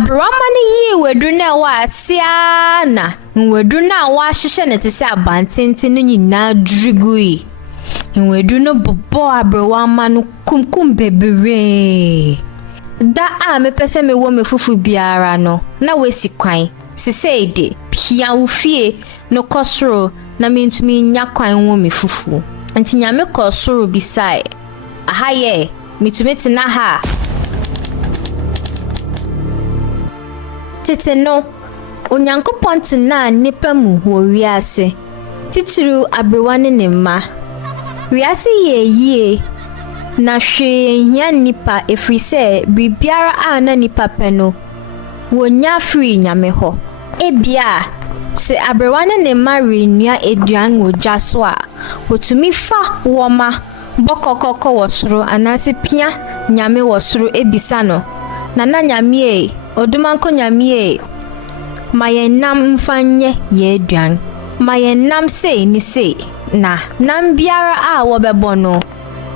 Aberewa ne yi wedru na wa asia na wedru na wa hyehye ne tese abantenten no nyina drigui. Wedru no bobo Aberewa no kumkum bebere. Da a me pese me wo me fufu biara no na wesi kwan. Siseide pia wo fie no kosoro na mentumi nya kwan wo me fufu. Anti Nyame kosoro bisai. Ahaye mitumi tena ha. Tete no Onyankopon tena nipa mu wo wiase. Titiru Aberewa ne mma. Wiase ye na hwe hia nipa efrise bibiara a na nipa pe no wonya free Nyame ho. Ebia se Aberewa ne mma renua eduan oja so a wotumi fa woma bokokoko wosoro anase pia Nyame wosoro ebisa no na Nyame odumanko Nyame mayenam mfanye ye eduan mayenam sei ni sei na nam biara a wobebo no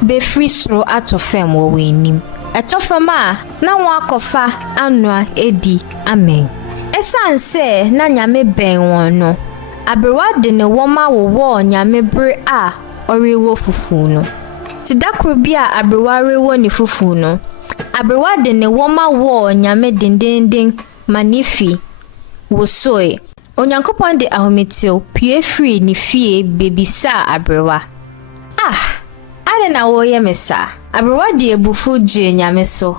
be free soro atofem wo wenim atofem a na wakofa anua edi amen. Esanse na Nyame ben won no Aberewa de ne woma wo Nyame bre a orewo fufu no tidakro bia Aberewa rewo ni fufu no Aberewa de ne woma wo Nyame dendenden manifi wo soe Onyankopon de ahometio pie free ni fie bebisa Aberewa. Ale na wo ye mesa Aberewa de ebufu je Nyame so.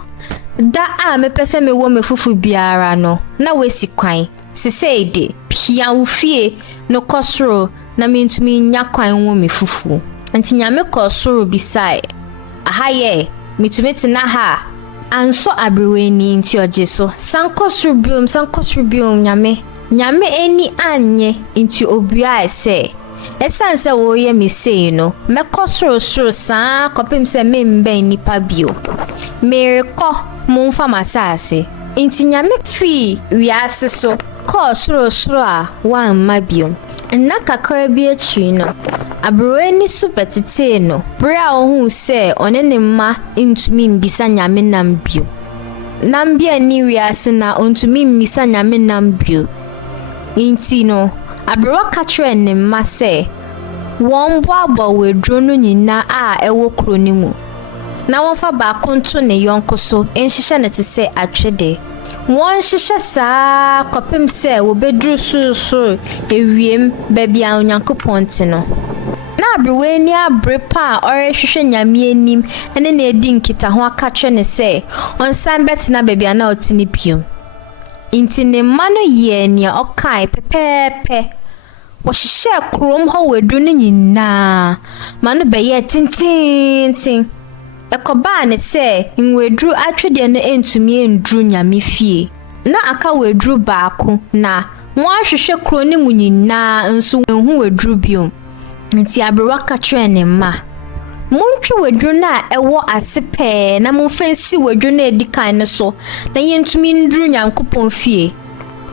Da a me pese me wo me fufu biara no na wesi kwan. Siseide pia wo fie no kosoro na mentumi nya kwan wo me fufu. Anti Nyame kosoro bisai. Ahaye mitumi tena ha. Anso Aberewa ni nti oje so. Sankosoro biom Nyame eni anye nti obua ese. Esanse wo ye mi sei no mekosoro soro saa kopim se membe nipa bio. Mereko mumfa masase. Nti Nyame fi wiase so ko soro a wamma bio. Nna kakra bi atwi no Aberewa ni supetete no bra ohu se one ne mma ntumi mbisa Nyame nam bio. Nam bia ni wiase na ontumi mbisa Nyame nam bio. Inti no Aberewa katre ne mma se won boabo wedru no nyina a ewo kro ni mu na won fa ba konto ne yonko so enhihye ne tese atwede won hihye saa kopem se wo bedru so ewiem babia Onyankopon te no na Aberewa ni abre pa orehwehwe Nyame anim ene na edi nkita ho akatre ne se onsan betina babia na otini bio. Inti ne mano ye ni okai pepepe wo hihye krom ho wedru ni nyina mano beye tintin ekoba ne se nwedru atwede ne entumi endru Nyame fie na aka wedru baako na won ahwehwe kro ni mu nyina nso wenhu wedru biom. Nti Aberewa katre ne ma montwe wedru na ewo asepe na momfansi wedru na edikan ne so na yentumi ndru Nyankopon fie.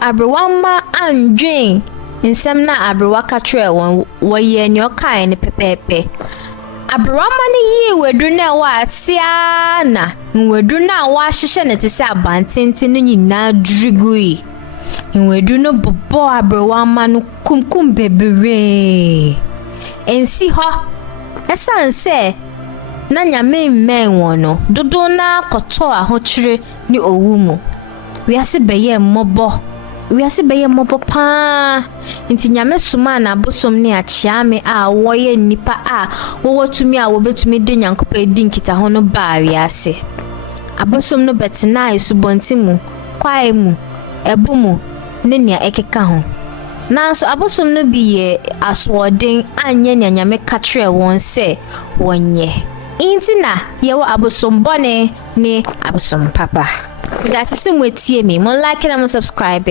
Aberewa ma andwen nsem na Aberewa katre won woye ni okai ne pepepe. Aberewa ma ne yi wedru na wa asia na wedru na wa hyehye ne tese abantenten no nyina drigui. Wedru no bobo Aberewa ma no kumkum bebere. Ensi ho esanse na Nyame men wono dodo na koto ahokyere ni owumu wiase beye mmobo pa nti Nyame suma na abosom ne achiame a woye nipa a wowotumi a wobetumi de Nyankopon edi nkita ho no ba wiase abosom no betena esubontimu kwaemu ebumu ne nia ekeka ho nanso abosom no bi ye aswoden anye Nyame katre won se wonye inti na yewo abosom bone ne abosom papa. That's the same way. Mo like and subscribe.